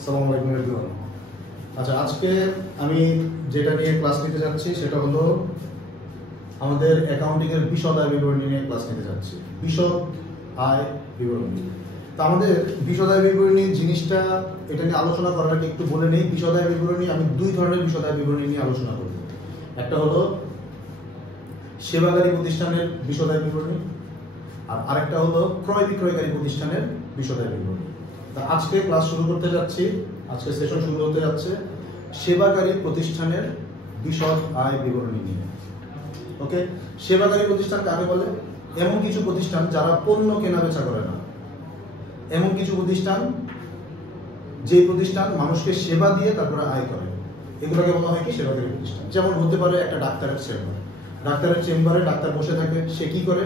আসসালামু আলাইকুম এভরিওয়ান। আচ্ছা, আজকে আমি যেটা নিয়ে ক্লাস নিতে যাচ্ছি সেটা হলো আমাদের অ্যাকাউন্টিং এর বিশদ আয় বিবরণী নিয়ে ক্লাস নিতে যাচ্ছি। বিশদ আয় বিবরণী। তো আমাদের বিশদ আয় বিবরণী জিনিসটা এটা নিয়ে আলোচনা করার আগে একটু বলে নেই। বিশদ আয় বিবরণী আমি দুই ধরনের বিশদ আয় বিবরণী নিয়ে আলোচনা করব। একটা হলো সেবাকারী প্রতিষ্ঠানের বিশদ আয় বিবরণী, আর আরেকটা হলো ক্রয় বিক্রয়কারী প্রতিষ্ঠানের বিশদ আয় বিবরণী। তা আজকে ক্লাস শুরু করতে যাচ্ছি, আজকে সেশন শুরু হতে যাচ্ছে সেবাকারী প্রতিষ্ঠানের বিশদ আয় বিবরণী নিয়ে। ওকে, সেবাকারী প্রতিষ্ঠান কাকে বলে? এমন কিছু প্রতিষ্ঠান যারা পণ্য কেনা বেচা করে না, এমন কিছু প্রতিষ্ঠান যে প্রতিষ্ঠান মানুষকে সেবা দিয়ে তারপরে আয় করে, এগুলোকে বলা হয় কি সেবাকারী প্রতিষ্ঠান। যেমন হতে পারে একটা ডাক্তারের চেম্বার, ডাক্তারের চেম্বারে ডাক্তার বসে থাকে, সে কি করে?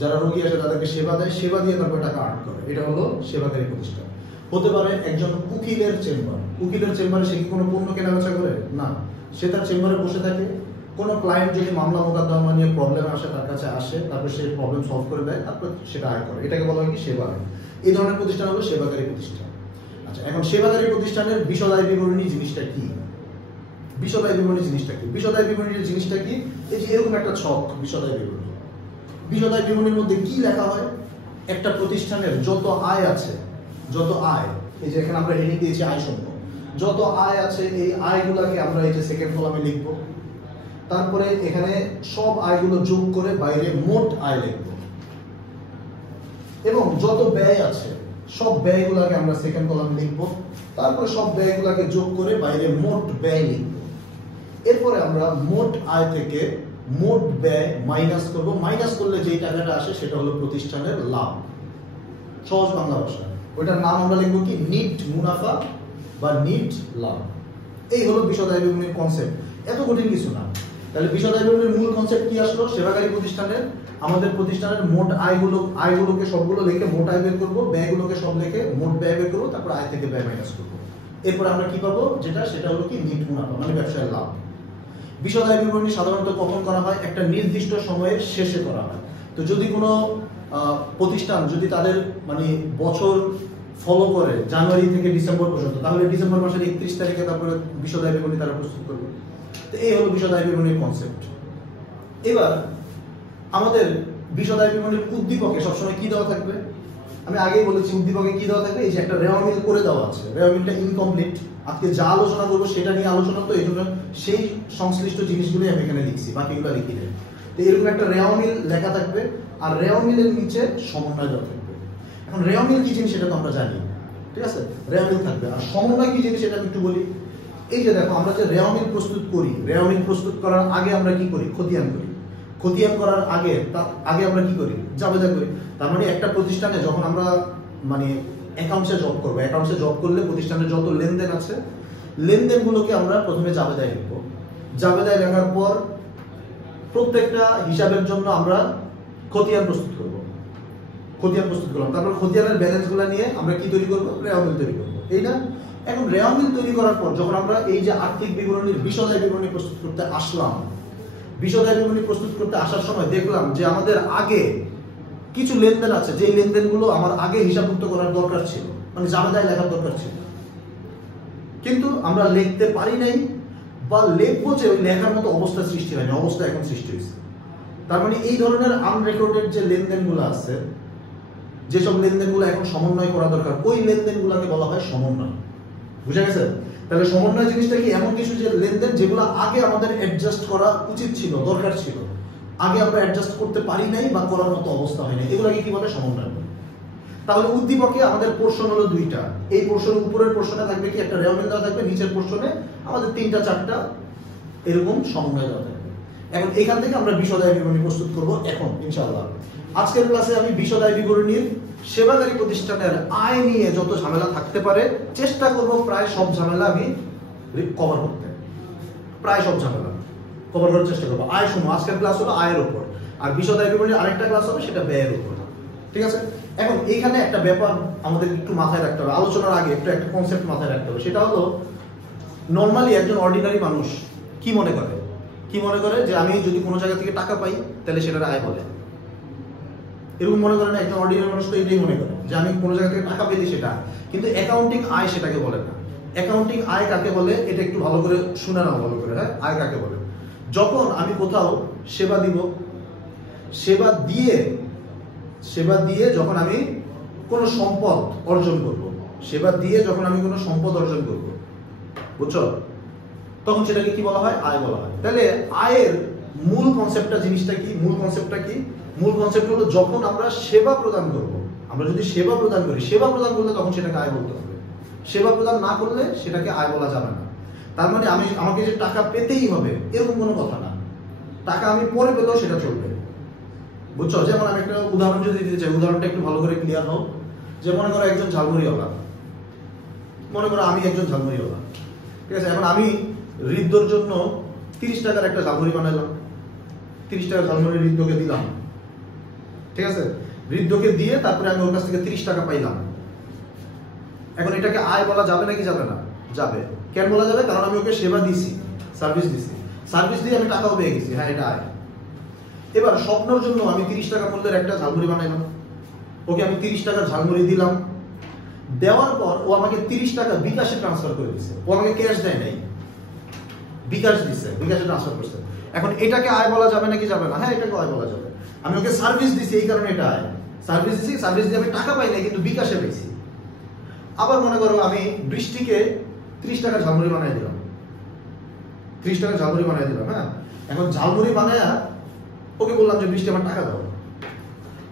যারা রোগী আসে তাদেরকে সেবা দেয়, সেবা দিয়ে তারপরে টাকা আর্ন করে, এটা হলো সেবাকারী প্রতিষ্ঠান। হতে পারে একজন উকিলের চেম্বার, উকিলের চেম্বারে সে কি কোনো পণ্য কেনা বেচা করে না, সে তার চেম্বারে বসে থাকে। কোনো ক্লায়েন্ট যদি মামলা মোকদ্দমা নিয়ে প্রবলেম আসে তার কাছে আসে, তারপর সে প্রবলেম সলভ করে দেয়, তারপর সেটা আয় করে, এটাকে বলা হয় কি সেবা আয়। এই ধরনের প্রতিষ্ঠান হলো সেবাকারী প্রতিষ্ঠান। আচ্ছা, এখন সেবাকারী প্রতিষ্ঠানের বিশদ আয় বিবরণী জিনিসটা কি? বিশদ আয় বিবরণী জিনিসটা কি? বিশদ আয় বিবরণীর জিনিসটা কি? এই যে এরকম একটা ছক বিশদ আয় বিবরণী। বিশদ আয় বিবরণীর মধ্যে কি লেখা হয়? একটা প্রতিষ্ঠানের যত আয় আছে, যত আয়, এই যে এখানে আমরা হেডিং দিয়েছি আয় সমূহ, যত আয় আছে এই আয়গুলোকে আমরা এই যে সেকেন্ড কলামে লিখবো। তারপরে এখানে সব আয়গুলো যোগ করে বাইরে মোট আয় লিখবো, এবং যত ব্যয় আছে সব ব্যয়গুলোকে আমরা সেকেন্ড কলামে লিখবো। তারপরে সব ব্যয়গুলোকে যোগ করে বাইরে মোট ব্যয় লিখবো। এরপরে আমরা মোট আয় থেকে মোট ব্যয় মাইনাস করব। মাইনাস করলে যেই টাকাটা আসে সেটা হলো প্রতিষ্ঠানের লাভ। সহজ বাংলা ভাষা ওইটার নাম আমরা লিখবো কি নিট মুনাফা বা নিট লাভ। এই হলো বিশদ আয় বিবরণীর কনসেপ্ট, এত কঠিন কিছু না। তাহলে বিশদ আয় বিবরণীর মূল কনসেপ্ট কি আসলো? সেবাকারী প্রতিষ্ঠানের আমাদের প্রতিষ্ঠানের মোট আয়গুলোকে সবগুলো লিখে মোট আয় বের করবো, ব্যয়গুলোকে সব লিখে মোট ব্যয় বের করবো, তারপর আয় থেকে ব্যয় মাইনাস করবো। এরপর আমরা কি পাবো? সেটা হলো কি নিট মুনাফা, মানে ব্যবসায়ের লাভ। বিশদ আয় বিবরণী সাধারণত কখন করা হয়? একটা নির্দিষ্ট সময়ের শেষে করা হয়। তো যদি কোনো প্রতিষ্ঠান যদি তাদের মানে বছর ফলো করে জানুয়ারি থেকে ডিসেম্বর পর্যন্ত, তাহলে ডিসেম্বর মাসের 31 তারিখে তারপরে বিশদ আয় বিবরণী তারা প্রস্তুত করবে। তো এই হলো বিশদ আয় বিবরণীর কনসেপ্ট। এবার আমাদের বিশদ আয় বিবরণীর উদ্দীপকে সবসময় কি দেওয়া থাকবে? আমি আগেই বলেছি উদ্দীপকে কি দেওয়া থাকবে, এই যে একটা রেওয়ামিল করে দেওয়া আছে, রেওয়ামিলটা ইনকমপ্লিট। আজকে যা আলোচনা করবো সেটা নিয়ে আলোচনা, তো এই জন্য সেই সংশ্লিষ্ট জিনিসগুলোই আমি এখানে লিখছি, বাকিগুলো লিখি নেই। তো এরকম একটা রেওয়ামিল লেখা থাকবে, আর রেওয়ামিলের নিচে সমন্বয় দেওয়া থাকবে। এখন রেওয়ামিল কি জিনিস সেটা তো আমরা জানি, ঠিক আছে? রেওয়ামিল থাকবে, আর সমন্বয় কি জিনিস সেটা আমি একটু বলি। এই যে দেখো, আমরা যে রেওয়ামিল প্রস্তুত করি, রেওয়ামিল প্রস্তুত করার আগে আমরা কি করি? খতিয়ান করি। খতিয়ান করার আগে আমরা কি করি? জাবেদা করি। তার মানে একটা প্রতিষ্ঠানে যখন আমরা মানে অ্যাকাউন্টসে জব করবো, অ্যাকাউন্টসে জব করলে প্রতিষ্ঠানের যত লেনদেন আছে, লেনদেনগুলোকে আমরা প্রথমে জাবেদায় লিখবো। জাবেদায় লেখার পর প্রত্যেকটা হিসাবের জন্য আমরা খতিয়ান প্রস্তুত করবো। খতিয়ান প্রস্তুত করলাম, তারপর খতিয়ানের ব্যালেন্সগুলো নিয়ে আমরা কি তৈরি করবো? রেওয়ামিল তৈরি করবো, এই না? এখন রেওয়ামিল তৈরি করার পর যখন আমরা এই যে আর্থিক বিবরণীর বিশদ আয় বিবরণী প্রস্তুত করতে আসলাম, বিশদ আয় বিবরণী প্রস্তুত করতে আসার সময় দেখলাম যে আমাদের আগে কিছু লেনদেন আছে, যে লেনদেনগুলো আমার আগে হিসাবভুক্ত করার দরকার ছিল, মানে জাবেদায় লেখার দরকার ছিল, কিন্তু আমরা লিখতে পারি নাই, বা লিখবো যে ওই লেখার মতো অবস্থা সৃষ্টি হয়নি, অবস্থা এখন সৃষ্টি হয়েছে। তার মানে এই ধরনের আনরেকর্ডেড যে লেনদেনগুলো আছে, যেসব লেনদেনগুলো এখন সমন্বয় করা দরকার, ওই লেনদেনগুলোকে বলা হয় সমন্বয়। বুঝা গেছে? তাহলে সমন্বয় জিনিসটা কি? এমন কিছু যে লেনদেন যেগুলো আগে আমাদের অ্যাডজাস্ট করা উচিত ছিল, দরকার ছিল, আগে আমরা অ্যাডজাস্ট করতে পারি নাই বা করার মতো অবস্থা হয় নাই, এগুলোকে কি বলে? সমন্বয় বলে। তাহলে উদ্দীপকে আমাদের পোর্শন হলো দুইটা। এই পোর্শন, উপরের পোর্শনে থাকবে কি একটা রেওয়ামিল দেওয়া থাকবে, নিচের পোর্শনে আমাদের 3টা 4টা এরকম সমন্বয় দেওয়া থাকবে। এখন এখান থেকে আমরা বিশদ আয় বিবরণী প্রস্তুত করব এখন ইনশাআল্লাহ। আজকের ক্লাসে আমি বিশদ আয় বিবরণীর সেবাকারী প্রতিষ্ঠানের আয় নিয়ে যত ঝামেলা থাকতে পারে চেষ্টা করব প্রায় সব ঝামেলা আমি কভার করতে, প্রায় সব ঝামেলা কভার করার চেষ্টা করবো। আয় সমূহ, আজকের ক্লাস হলো আয়ের উপর, আর বিশদ আয় বিবরণীর আরেকটা ক্লাস হবে সেটা ব্যয়ের উপর, ঠিক আছে? এখন এইখানে একটা ব্যাপার আমাদের একটু মাথায় রাখতে হবে, আলোচনার আগে একটা কনসেপ্ট মাথায় রাখতে হবে। সেটা হলো নর্মালি একজন অর্ডিনারি মানুষ কি মনে করে যে আমি যদি কোনো জায়গা থেকে টাকা পাই তাহলে সেটার আয় বলে। এরকম মনে করেন একজন অর্ডিনারি মানুষ তো এটাই মনে করে যে আমি কোনো জায়গা থেকে টাকা পেলে সেটা, কিন্তু অ্যাকাউন্টিং আয় সেটাকে বলে না। অ্যাকাউন্টিং আয় কাকে বলে এটা একটু ভালো করে শুনে নাও ভালো করে। হ্যাঁ, আয় কাকে বলে? যখন আমি কোথাও সেবা দিব, সেবা দিয়ে যখন আমি কোনো সম্পদ অর্জন করব, সেবা দিয়ে যখন আমি কোনো সম্পদ অর্জন করব, বুঝছো, তখন সেটাকে কি বলা হয়? আয় বলা হয়। তাহলে আয়ের মূল কনসেপ্টটা জিনিসটা কি? মূল কনসেপ্টটা কি? মূল কনসেপ্ট হলো যখন আমরা সেবা প্রদান করব, আমরা যদি সেবা প্রদান করি, সেবা প্রদান করলে তখন সেটাকে আয় বলতে হবে। সেবা প্রদান না করলে সেটাকে আয় বলা যাবে না। তার মানে আমাকে যে টাকা পেতেই হবে এরকম কোনো কথা না, টাকা আমি পরে পেলেও সেটা চলবে, বুঝছো? যেমন আমি একটা উদাহরণ যদি দিতে চাই, উদাহরণটা একটু ভালো করে ক্লিয়ার হোক। যে মনে করো একজন ঝালমুড়িওয়ালা, মনে করো আমি একজন ঝালমুড়িওয়ালা, ঠিক আছে? এখন আমি হৃদ্যর জন্য 30 টাকার একটা ঝালমুড়ি বানাইলাম, 30 টাকার ঝালমুড়ি হৃদ্যকে দিলাম, ঠিক আছে? হৃদ্যকে দিয়ে তারপরে আমি ওর কাছ থেকে 30 টাকা পাইলাম। এখন এটাকে আয় বলা যাবে নাকি যাবে না? যাবে। কেন বলা যাবে? কারণ আমি ওকে সেবা দিছি, সার্ভিস দিছি, সার্ভিস দিয়ে আমি টাকাও পেয়ে গেছি, হ্যাঁ এটা আয়। এবার স্বপ্নের জন্য আমি 30 টাকা মূল্যের একটা ঝালমুড়ি বানাইলাম, ওকে আমি 30 টাকার ঝালমুড়ি দিলাম, দেওয়ার পর ও আমাকে 30 টাকা বিকাশে ট্রান্সফার করে দিচ্ছে, ও আমাকে ক্যাশ দেয় নাই, বিকাশ দিচ্ছে, বিকাশে ট্রান্সফার করছে। এখন এটাকে আয় বলা যাবে নাকি যাবে না? হ্যাঁ এটাকে আয় বলা যাবে। আমি ওকে সার্ভিস দিছি, এই কারণে এটা আয়। সার্ভিস দিছি, সার্ভিস দিয়ে আমি টাকা পাই নাই কিন্তু বিকাশে পেয়েছি। আবার মনে করো আমি বৃষ্টিকে 30 টাকার ঝালমুড়ি বানাই দিলাম, 30 টাকার ঝালমুড়ি বানাই দিলাম। হ্যাঁ, এখন ঝালমুড়ি বানায়া ওকে বললাম যে বৃষ্টি আমার টাকা দাও।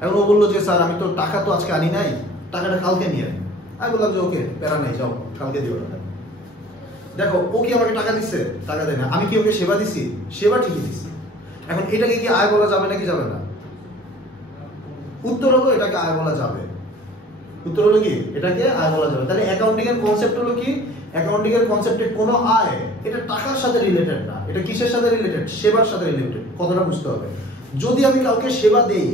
এখন ও বললো যে স্যার আমি তো টাকা তো আজকে আনি নাই, টাকাটা কালকে নিয়ে আনি। আমি বললাম যে ওকে প্যারা নাই, যাও কালকে দিও টাকা। দেখো ও কি আমাকে টাকা দিচ্ছে? টাকা দেয় না। আমি কি ওকে সেবা দিছি? সেবা ঠিকই দিছি। এখন এটাকে কি আয় বলা যাবে নাকি যাবে না? উত্তর হলো এটাকে আয় বলা যাবে। উত্তর হলো কি? এটাকে আয় বলা যাবে। তাহলে অ্যাকাউন্টিং এর কনসেপ্ট হলো কি? অ্যাকাউন্টিং এর কনসেপ্টে কোনো আয় এটা টাকার সাথে রিলেটেড না, এটা কিসের সাথে রিলেটেড? সেবার সাথে রিলেটেড। কথাটা বুঝতে হবে। যদি আমি কাউকে সেবা দেই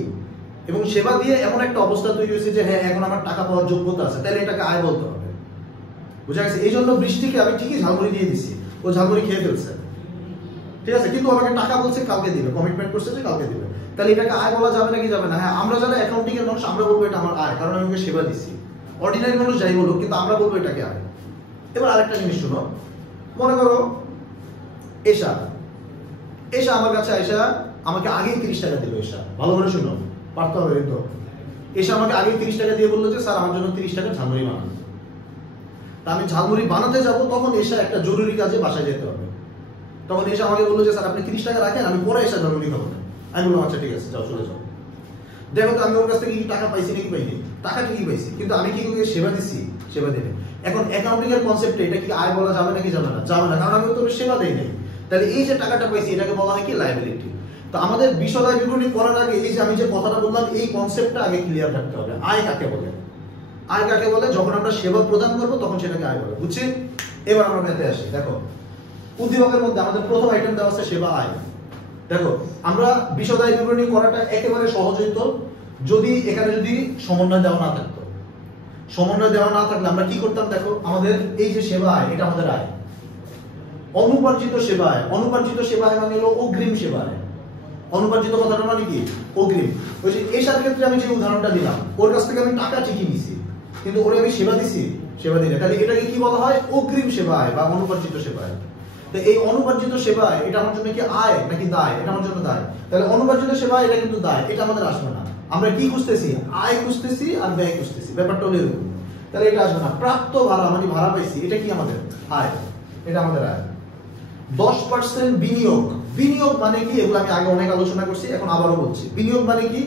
এবং সেবা দিয়ে এমন একটা অবস্থা তৈরি হয়েছে যে হ্যাঁ এখন আমার টাকা পাওয়ার যোগ্যতা আছে, তাহলে এটাকে আয় বলতে হবে, বুঝা গেছে? এই জন্য বৃষ্টিকে আমি ঠিকই ঝালমুড়ি দিয়ে দিছি, ও ঝালমুড়ি খেয়ে ফেলছে, ঠিক আছে, কিন্তু আমাকে টাকা বলছে কালকে দিবে, কমিটমেন্ট করছে যে কালকে দিবে। তাহলে এটাকে আয় বলা যাবে নাকি যাবে না? হ্যাঁ, আমরা যারা অ্যাকাউন্টিং এর মানুষ আমরা বলবো এটা আমার আয়, কারণ আমি ওকে সেবা দিছি। অর্ডিনারি মানুষ যাই বলুক, কিন্তু আমরা বলবো এটাকে আয়। এবার আরেকটা জিনিস শুনো, মনে করো এসা আমার কাছে আইসা আমাকে আগেই 30 টাকা দিল। এসা ভালো করে শুনো, পারতে হবে কিন্তু। এসা আমাকে আগেই 30 টাকা দিয়ে বললো যে স্যার আমার জন্য 30 টাকা ঝালমুড়ি বানান। তা আমি ঝালমুড়ি বানাতে যাব, তখন এসা একটা জরুরি কাজে বাসায় যেতে হবে। তখন এসে আমাকে বললো যে স্যার আপনি 30 টাকা রাখেন, আমি পরে এসে ঝালমুড়ি খাবো না। আমি বললাম আচ্ছা ঠিক আছে, যাও চলে যাও। দেখো তো আমি ওর কাছ থেকে কি টাকা পাইছি নাকি পাইনি? টাকা ঠিকই পাইছি, কিন্তু আমি কি ওকে সেবা দিচ্ছি? সেবা দিই। এখন অ্যাকাউন্টিং এর কনসেপ্টে এটা কি আয় বলা যাবে নাকি যাবে না? যাবে না, কারণ আমি তো সেবা দেই নাই। তাহলে এই যে টাকাটা পাইছি এটাকে বলা হয় কি? লায়াবিলিটি। তো আমাদের বিশদ বিবরণী করার আগে এই যে আমি যে কথাটা বললাম এই কনসেপ্টটা আগে ক্লিয়ার থাকতে হবে। আয় কাকে বলে? আয় কাকে বলে? যখন আমরা সেবা প্রদান করবো তখন সেটাকে আয় বলে, বুঝছি? এবার আমরা মেতে আসি। দেখো উদ্দীপকের মধ্যে আমাদের প্রথম আইটেম দেওয়া আছে সেবা আয়। দেখো আমরা বিশদ বিবরণী করাটা একেবারে সহজ হইতো যদি এখানে যদি সমন্বয় দেওয়া না থাকতো। সমন্বয় দেওয়া না থাকলে আমরা কি করতাম? দেখো আমাদের এই যে সেবা আয়, এটা আমাদের আয়। অনুপার্জিত সেবা আয়, অনুপার্জিত সেবা আয় মানে হলো অগ্রিম সেবা আয়। অনুপার্জিত কথাটা মানে কি? অগ্রিম। ওই যে এসার ক্ষেত্রে আমি যে উদাহরণটা দিলাম, ওর কাছ থেকে আমি টাকা ঠিকই নিছি, কিন্তু ওরে আমি সেবা দিছি, সেবা দিই না। তাহলে এটাকে কি বলা হয়? অগ্রিম সেবা আয় বা অনুপার্জিত সেবা আয়। তো এই অনুপার্জিত সেবা আয় এটা আমার জন্য কি আয় নাকি দায়? এটা আমার জন্য দায়। তাহলে অনুপার্জিত সেবা এটা কিন্তু দায়, এটা আমাদের আসবে না। আমরা কি খুঁজতেছি? আয় খুঁজতেছি আর ব্যয় খুঁজতেছি, ব্যাপারটা হলো এরকম। তাহলে এটা আসবে না। প্রাপ্ত ভাড়া মানে ভাড়া পাইছি, এটা কি আমাদের আয়? এটা আমাদের আয়। 10% বিনিয়োগ। বিনিয়োগ মানে কি? এগুলো আমি আগে অনেক আলোচনা করছি, এখন আবারও বলছি। বিনিয়োগ মানে কি?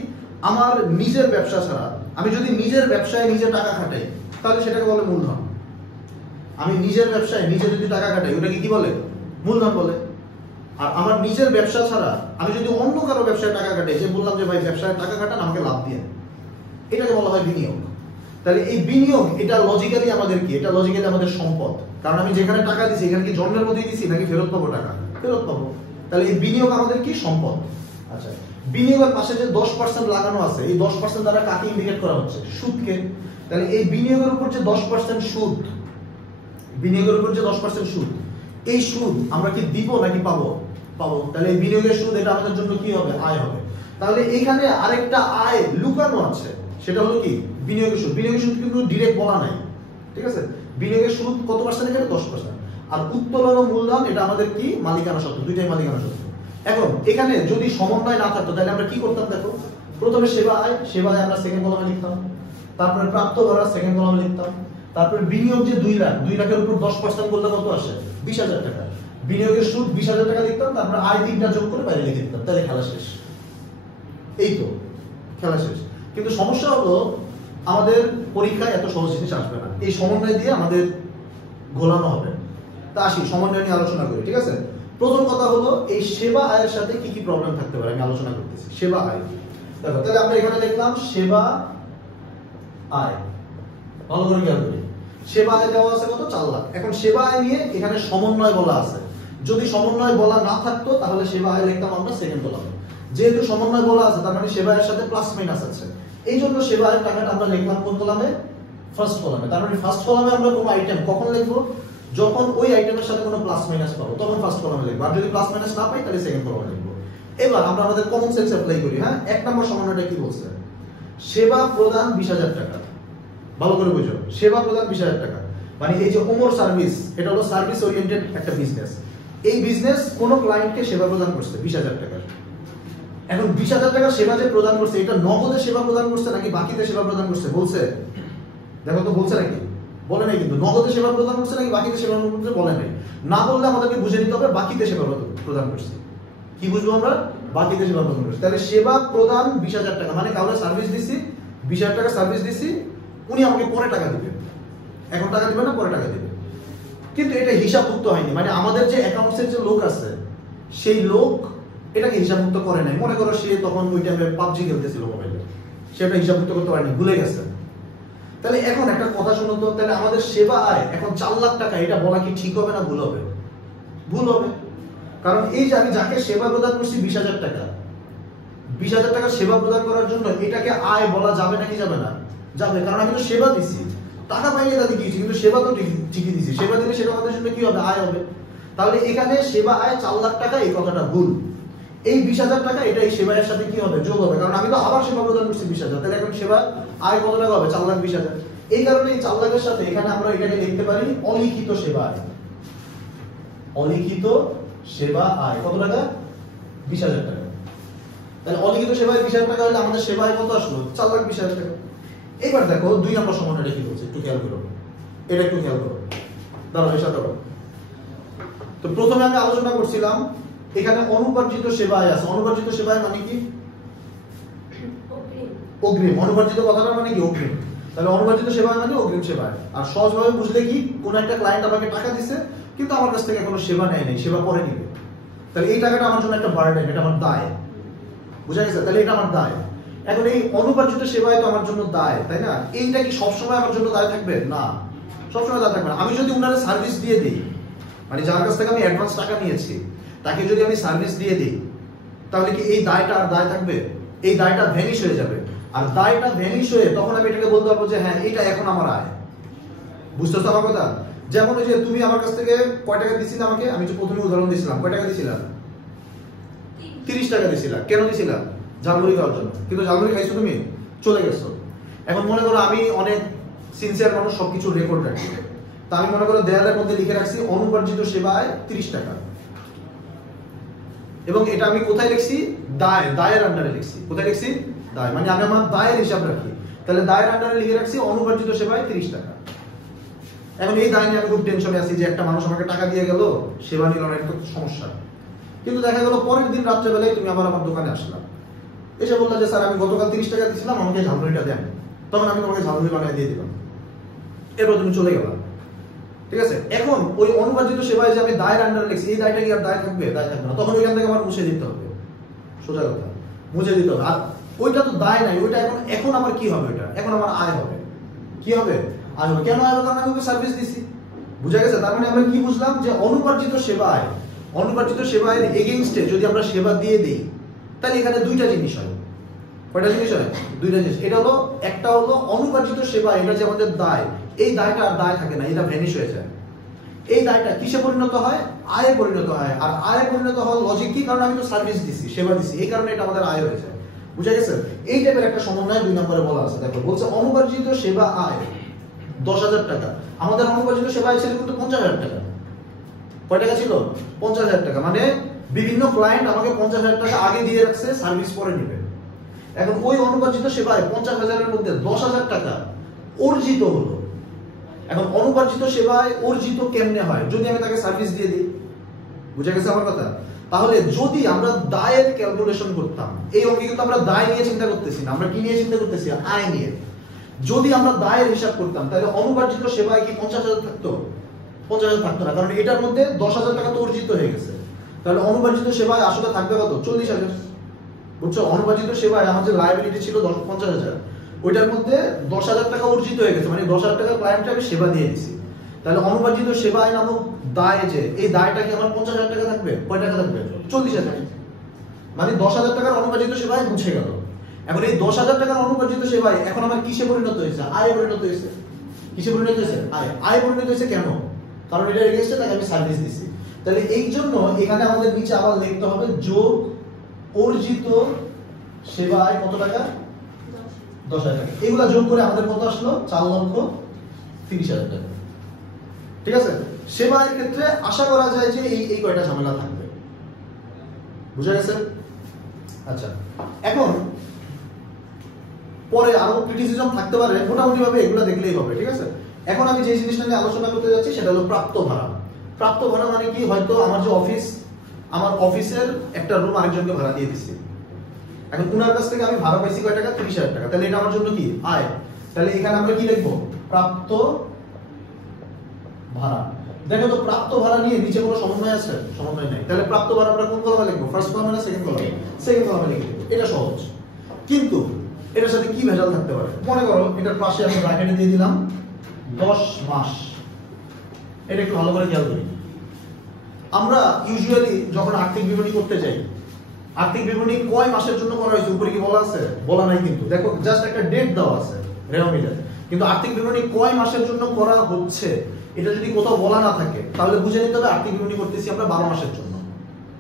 আমার নিজের ব্যবসা ছাড়া আমি যদি নিজের ব্যবসায় নিজে টাকা খাটাই তাহলে সেটাকে বলে মূলধন। আমি নিজের ব্যবসায় নিজে যদি টাকা খাটাই ওটাকে কি বলে? মূলধন বলে। আর আমার নিজের ব্যবসা ছাড়া আমি যদি অন্য কারো ব্যবসায় টাকা খাটাই, যে বললাম যে ভাই ব্যবসায় টাকা খাটান আমাকে লাভ দিয়ে, এটাকে বলা হয় বিনিয়োগ। তাহলে এই বিনিয়োগ এটা লজিক্যালি আমাদের কি? এটা লজিক্যালি আমাদের সম্পদ। কারণ আমি যেখানে টাকা দিছি এখানে কি জন্মের মধ্যেই দিছি নাকি ফেরত পাবো টাকা? ফেরত পাবো। তাহলে এই বিনিয়োগ আমাদের কি? সম্পদ। আচ্ছা, বিনিয়োগের পাশে যে 10% লাগানো আছে, এই 10% দ্বারা কাকে ইন্ডিকেট করা হচ্ছে? সুদকে। তাহলে এই বিনিয়োগের উপর যে 10% সুদ, বিনিয়োগের উপর যে 10% সুদ, এই সুদ আমরা কি দিব নাকি পাবো? পাবো। তাহলে এই বিনিয়োগের সুদ এটা আমাদের জন্য কি হবে? আয় হবে। তাহলে এখানে আরেকটা আয় লুকানো আছে, সেটা হলো কি? বিনিয়োগের সুদ। বিনিয়োগের সুদ কিন্তু ডিরেক্ট বলা নাই, ঠিক আছে? বিনিয়োগের সুদ কত পার্সেন্ট, এখানে 10%। আর উত্তোলন ও মূলধন এটা আমাদের কি মালিকানা সত্ত্ব, দুইটাই মালিকানা সত্ত্ব। এখন এখানে যদি সমন্বয় না থাকতো তাহলে আমরা কি করতাম দেখো, প্রথমে সেবা আয়, সেবা আয় আমরা সেকেন্ড কলামে লিখতাম, তারপরে প্রাপ্ত করা সেকেন্ড কলামে লিখতাম, তারপরে বিনিয়োগ যে 2 লাখ, 2 লাখের উপর 10% করলে কত আসে 20,000 টাকা, বিনিয়োগের সুদ 20,000 টাকা লিখতাম, তারপরে আয় 3টা যোগ করে বাইরে লিখে দিতাম, তাহলে খেলা শেষ। এই তো খেলা শেষ। কিন্তু সমস্যা হলো আমাদের পরীক্ষায় এত সহজ জিনিস আসবে না, এই সমন্বয় দিয়ে আমাদের ঘোলানো হবে। তা আসি সমন্বয় নিয়ে আলোচনা করি, ঠিক আছে। প্রথম কথা হলো এই সেবা আয়ের সাথে কি কি প্রবলেম থাকতে পারে আমি আলোচনা করতেছি। সেবা আয় দেখো, তাহলে আমরা এখানে দেখলাম সেবা আয়, ভালো করে খেয়াল করি। সেবা আয় দেওয়া আছে কত 4 লাখ। এখন সেবা আয় নিয়ে এখানে সমন্বয় বলা আছে, যদি সমন্বয় বলা না থাকতো তাহলে সেবা আয় লিখতাম আমরা সেকেন্ড কলামে। যেহেতু সমন্বয় বলা আছে তার মানে সেবা আয়ের সাথে প্লাস মাইনাস আছে, এই জন্য সেবা আয়ের টাকাটা আমরা লিখলাম কোন কলামে, ফার্স্ট কলামে। তার মানে ফার্স্ট কলামে আমরা কোনো আইটেম কখন লিখবো, যখন ওই আইটেমের সাথে কোনো প্লাস মাইনাস পাবো তখন ফার্স্ট কলামে লিখবো, আর যদি প্লাস মাইনাস না পাই তাহলে সেকেন্ড কলামে লিখবো। এবার আমরা আমাদের কমন সেন্স অ্যাপ্লাই করি। হ্যাঁ, 1 নম্বর সমন্বয়টা কি বলছে, সেবা প্রদান 20,000 টাকা। ভালো করে বুঝো, সেবা প্রদান 20,000 টাকা মানে এই যে ওমর সার্ভিস, এটা হলো সার্ভিস ওরিয়েন্টেড একটা বিজনেস। এই বিজনেস কোন ক্লায়েন্টকে সেবা প্রদান করছে 20,000 টাকা। এখন 20,000 টাকা সেবা যে প্রদান করছে এটা নগদে সেবা প্রদান করছে নাকি বাকিতে সেবা প্রদান করছে বলছে, দেখো তো বলছে নাকি, বলে নাই কিন্তু। নগদে সেবা প্রদান করছে নাকি বাকিতে সেবা প্রদান করছে বলে নাই, না বললে আমাদেরকে বুঝে নিতে হবে বাকিতে সেবা প্রদান করছে। কি বুঝবো আমরা, বাকিতে সেবা প্রদান করছে। তাহলে সেবা প্রদান 20,000 টাকা মানে কাউকে সার্ভিস দিছি, 20,000 টাকা সার্ভিস দিছি, উনি আমাকে পরে টাকা দিবেন, এখন টাকা দিবেন না পরে টাকা দিবেন। কিন্তু এটা হিসাবমুক্ত হয়নি, মানে আমাদের যে অ্যাকাউন্টসের যে লোক আছে সেই লোক এটাকে হিসাবমুক্ত করে নাই। মনে করো সে তখন ওই টাইমে পাবজি খেলতেছিল মোবাইলে, সেটা হিসাবমুক্ত করতে পারেনি, ভুলে গেছে। তাহলে এখন একটা কথা শুনো তো, তাহলে আমাদের সেবা আয় এখন 4 লাখ টাকা, এটা বলা কি ঠিক হবে না ভুল হবে? ভুল হবে। কারণ এই যে আমি যাকে সেবা প্রদান করছি 20,000 টাকা, 20,000 টাকা সেবা প্রদান করার জন্য এটাকে আয় বলা যাবে নাকি যাবে না? যাবে, কারণ আমি তো সেবা দিছি, টাকা পাইলে তাদের দিয়েছি, কিন্তু সেবা তো ঠিকই দিছি। সেবা দিলে সেটা আমাদের জন্য কি হবে, আয় হবে। তাহলে এখানে সেবা আয় 4 লাখ টাকা, এই কথাটা ভুল। এই 20,000 টাকা এটা এই সেবা এর সাথে কি হবে, যোগ হবে, কারণ আমি তো আবার সেবা প্রদান করছি 20,000, তাহলে এখন সেবা আয় কত টাকা হবে, 4,20,000। এই কারণে এই 4 লাখের সাথে এখানে আমরা এটাকে লিখতে পারি অলিখিত সেবা আয়। অলিখিত সেবা আয় কত টাকা, 20,000 টাকা। তাহলে অলিখিত সেবা আয় 20,000 টাকা হলে আমাদের সেবা আয় কত আসলো, 4,20,000 টাকা। এবার দেখো 2 নম্বর সমন্বয়টা কি বলছে, একটু খেয়াল করো, এটা একটু খেয়াল করো, দাঁড়াও এর সাথে করো। তো প্রথমে আমি আলোচনা করছিলাম এখানে অনুপার্জিত সেবা আয় আছে। অনুপার্জিত সেবা আয় মানে কি, অগ্রিম। অনুপার্জিত কথাটা মানে কি, অগ্রিম। তাহলে অনুপার্জিত সেবা আয় মানে অগ্রিম সেবা আয়। আর সহজভাবে বুঝলে কি, কোন একটা ক্লায়েন্ট আমাকে টাকা দিছে কিন্তু আমার কাছ থেকে এখনো সেবা নেয় নাই, সেবা পরে নিবে, তাহলে এই টাকাটা আমার জন্য একটা বার্ডেন, এটা আমার দায়। বুঝা গেছে, তাহলে এটা আমার দায়। এখন এই অনুপার্জিত সেবায় তো আমার জন্য দায়, তাই না? এইটা কি সবসময় আমার জন্য দায় থাকবে না, সবসময় দায় থাকবে না। আমি যদি উনারে সার্ভিস দিয়ে দিই, মানে যার কাছ থেকে আমি অ্যাডভান্স টাকা নিয়েছি তাকে যদি আমি সার্ভিস দিয়ে দিই, তাহলে কি এই দায়টা আর দায় থাকবে? এই দায়টা ভ্যানিশ হয়ে যাবে। আর দায়টা ভ্যানিশ হয়ে তখন আমি এটাকে বলতে পারবো যে হ্যাঁ এটা এখন আমার আয়। বুঝতেছো আমার কথা? যেমন ওই যে তুমি আমার কাছ থেকে কয় টাকা দিছিলে আমাকে, আমি তো প্রথমে উদাহরণ দিয়েছিলাম, কয় টাকা দিছিলাম, 30 টাকা দিছিলাম। কেন দিছিলাম? ঝালমুড়ি খাওয়ার জন্য। কিন্তু ঝালমুড়ি খাইছো তুমি, চলে গেছো। এখন মনে করো আমি অনেক সিনসিয়ার মানুষ, সবকিছু রেকর্ড রাখি, তা আমি মনে করো দেয়ালের মধ্যে লিখে রাখছি অনুপার্জিত সেবায় 30 টাকা, এবং এটা আমি কোথায় লিখছি, দায়ের আন্ডারে লিখছি। কোথায় লিখছি, দায়, মানে আমি আমার দায়ের হিসাব রাখি। তাহলে দায়ের আন্ডারে লিখে রাখছি অনুপার্জিত সেবায় 30 টাকা। এখন এই দায় নিয়ে আমি খুব টেনশনে আছি যে একটা মানুষ আমাকে টাকা দিয়ে গেল, সেবা নিল না, একটা সমস্যা। কিন্তু দেখা গেল পরের দিন রাত্রেবেলায় তুমি আবার আমার দোকানে আসলা, এসে বললা যে স্যার আমি গতকাল 30 টাকা দিয়েছিলাম, আমাকে ঝালমুড়িটা দেন। তখন আমি তোমাকে ঝালমুড়ি বানিয়ে দিয়ে দিলাম, এরপর তুমি চলে গেলা। ঠিক আছে, এখন ওই অনুপার্জিত সেবায় যে আমি দায়ের আন্ডারে লিখছি, এই দায়টা কি আর দায় থাকবে? দায় থাকবে না। তখন ওইখান থেকে আমার মুছে দিতে হবে, সোজা কথা, মুছে দিতে হবে। আর ওইটা তো দায় নাই, ওইটা এখন আমার কি হবে, ওইটা এখন আমার আয় হবে। কি হবে? আয় হবে। কেন আয় হবে? কারণ আমি ওকে সার্ভিস দিছি। বুঝা গেছে? তার মানে আমরা কি বুঝলাম, যে অনুপার্জিত সেবায়, অনুপার্জিত সেবায় এগেইনস্টে যদি আমরা সেবা দিয়ে দিই, তাহলে এখানে দুইটা জিনিস হয়। কয়টা জিনিস হয়? দুইটা জিনিস। এটা হলো, একটা হলো অনুপার্জিত সেবা, এটা যে আমাদের দায়, এই দায়টা আর দায় থাকে না, এটা ভ্যানিশ হয়ে যায়। এই দায়টা কিসে পরিণত হয়? আয়ে পরিণত হয়। আর আয়ে পরিণত হওয়ার লজিক কি? কারণ আমি তো সার্ভিস দিছি, সেবা দিছি, এই কারণে এটা আমাদের আয় হয়ে যায়। বুঝা গেছে? এই টাইপের একটা সমন্বয় 2 নম্বরে বলা আছে। দেখো বলছে অনুপার্জিত সেবা আয় 10,000 টাকা। আমাদের অনুপার্জিত সেবা আয় ছিল কিন্তু 50,000 টাকা। কয় টাকা ছিল? 50,000 টাকা। মানে বিভিন্ন ক্লায়েন্ট আমাকে 50,000 টাকা আগে দিয়ে রাখছে, সার্ভিস পরে নেবে। এখন ওই অনুপার্জিত সেবায় 50,000 এর মধ্যে 10,000 টাকা অর্জিত হলো। এখন অনুপার্জিত সেবায় অর্জিত কেমনে হয়? যদি আমি তাকে সার্ভিস দিয়ে দিই। বুঝা গেছে আমার কথা? তাহলে যদি আমরা দায়ের ক্যালকুলেশন করতাম, এই অঙ্কে কিন্তু আমরা দায় নিয়ে চিন্তা করতেছি না, আমরা কি নিয়ে চিন্তা করতেছি? আয় নিয়ে। যদি আমরা দায়ের হিসাব করতাম তাহলে অনুপার্জিত সেবায় কি 50,000 থাকতো? 50,000 থাকতো না, কারণ এটার মধ্যে 10,000 টাকা তো অর্জিত হয়ে গেছে। তাহলে অনুপার্জিত সেবায় আসলে থাকবে কত? 40,000। বুঝছো? অনুপার্জিত সেবায় আমার যে লায়াবিলিটি ছিল 50,000, ওইটার মধ্যে 10,000 টাকা অর্জিত হয়ে গেছে, মানে 10,000 টাকা ক্লায়েন্টকে আমি সেবা দিয়ে দিছি। তাহলে অনুপার্জিত সেবায় নামক দায়, যে এই দায়টা কি আমার 50,000 টাকা থাকবে? কয় টাকা থাকবে? 40,000। মানে 10,000 টাকার অনুপার্জিত সেবায় মুছে গেল। এখন এই 10,000 টাকার অনুপার্জিত সেবায় এখন আমার কিসে পরিণত হয়েছে? আয় পরিণত হয়েছে। কিসে পরিণত হয়েছে? আয় পরিণত হয়েছে। কেন? কারণ এটা এগেইনস্টে তাকে আমি সার্ভিস দিছি। তাহলে এই জন্য এখানে আমাদের নিচে আবার লিখতে হবে যোগ অর্জিত সেবায় কত টাকা? 10,000 টাকা। এগুলা যোগ করে আমাদের কত আসলো? 4,30,000 টাকা। ঠিক আছে? সেবায়ের ক্ষেত্রে আশা করা যায় যে এই কয়টা ঝামেলা থাকবে। বুঝা গেছে? আচ্ছা, এখন পরে আরো ক্রিটিসিজম থাকতে পারে, মোটামুটি ভাবে এগুলো দেখলেই হবে। ঠিক আছে? এখন আমি যে জিনিসটা নিয়ে আলোচনা করতে যাচ্ছি সেটা হলো প্রাপ্ত ভাড়া। প্রাপ্ত ভাড়া মানে কি? হয়তো আমার যে অফিস, আমার অফিসের একটা রুম আরেকজনকে ভাড়া দিয়ে দিচ্ছি। এখন উনার কাছ থেকে আমি ভাড়া পাইছি কয় টাকা? 30,000 টাকা। তাহলে এটা আমার জন্য কি? আয়। তাহলে এখানে আমরা কি লিখবো? প্রাপ্ত ভাড়া। দেখো তো প্রাপ্ত ভাড়া নিয়ে নিচে কোনো সমন্বয় আছে? সমন্বয় নাই। তাহলে প্রাপ্ত ভাড়া আমরা কোন কলামে লিখবো? ফার্স্ট কলামে না সেকেন্ড কলামে? সেকেন্ড কলামে লিখবো। এটা সহজ। কিন্তু এটার সাথে কি ভেজাল থাকতে পারে? মনে করো এটার পাশে আমি ব্র্যাকেটে দিয়ে দিলাম 10 মাস। এটা একটু ভালো করে খেয়াল করি। আমরা ইউজুয়ালি যখন আর্থিক বিবরণী করতে যাই, আর্থিক বিবরণী কয় মাসের জন্য করা হয়েছে উপরে কি বলা আছে? বলা নাই কিন্তু। দেখো জাস্ট একটা ডেট দেওয়া আছে রেওমিটার, কিন্তু আর্থিক বিবরণী কয় মাসের জন্য করা হচ্ছে এটা যদি কোথাও বলা না থাকে তাহলে বুঝে নিতে হবে আর্থিক বিবরণী করতেছি আমরা 12 মাসের জন্য।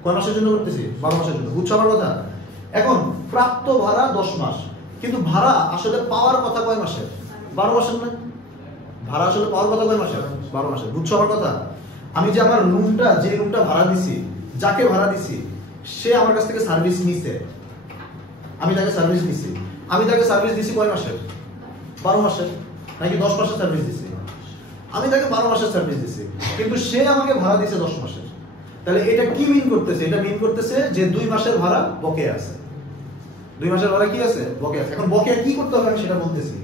কয় মাসের জন্য করতেছি? 12 মাসের জন্য। বুঝছো আমার কথা? এখন প্রাপ্ত ভাড়া 10 মাস, কিন্তু ভাড়া আসলে পাওয়ার কথা কয় মাসের? 12 মাসের না? ভাড়া আসলে পাওয়ার কথা কয় মাসের? 12 মাসের। বুঝছো আমার কথা? আমি যে আমার রুমটা, যে রুমটা ভাড়া দিছি, যাকে ভাড়া দিছি সে আমার কাছ থেকে সার্ভিস নিছে, আমি তাকে সার্ভিস দিছি। আমি তাকে সার্ভিস দিছি কয় মাসের? 12 মাসের। নাকি 10 মাসের সার্ভিস দিছি? আমি তাকে 12 মাসের সার্ভিস দিছি, কিন্তু সে আমাকে ভাড়া দিছে 10 মাসের। তাহলে এটা কি মিন করতেছে? এটা মিন করতেছে যে 2 মাসের ভাড়া বকেয়া আছে। 2 মাসের ভাড়া কি আছে? বকেয়া আছে। এখন বকেয়া কি করতে হবে আমি সেটা বলতেছি।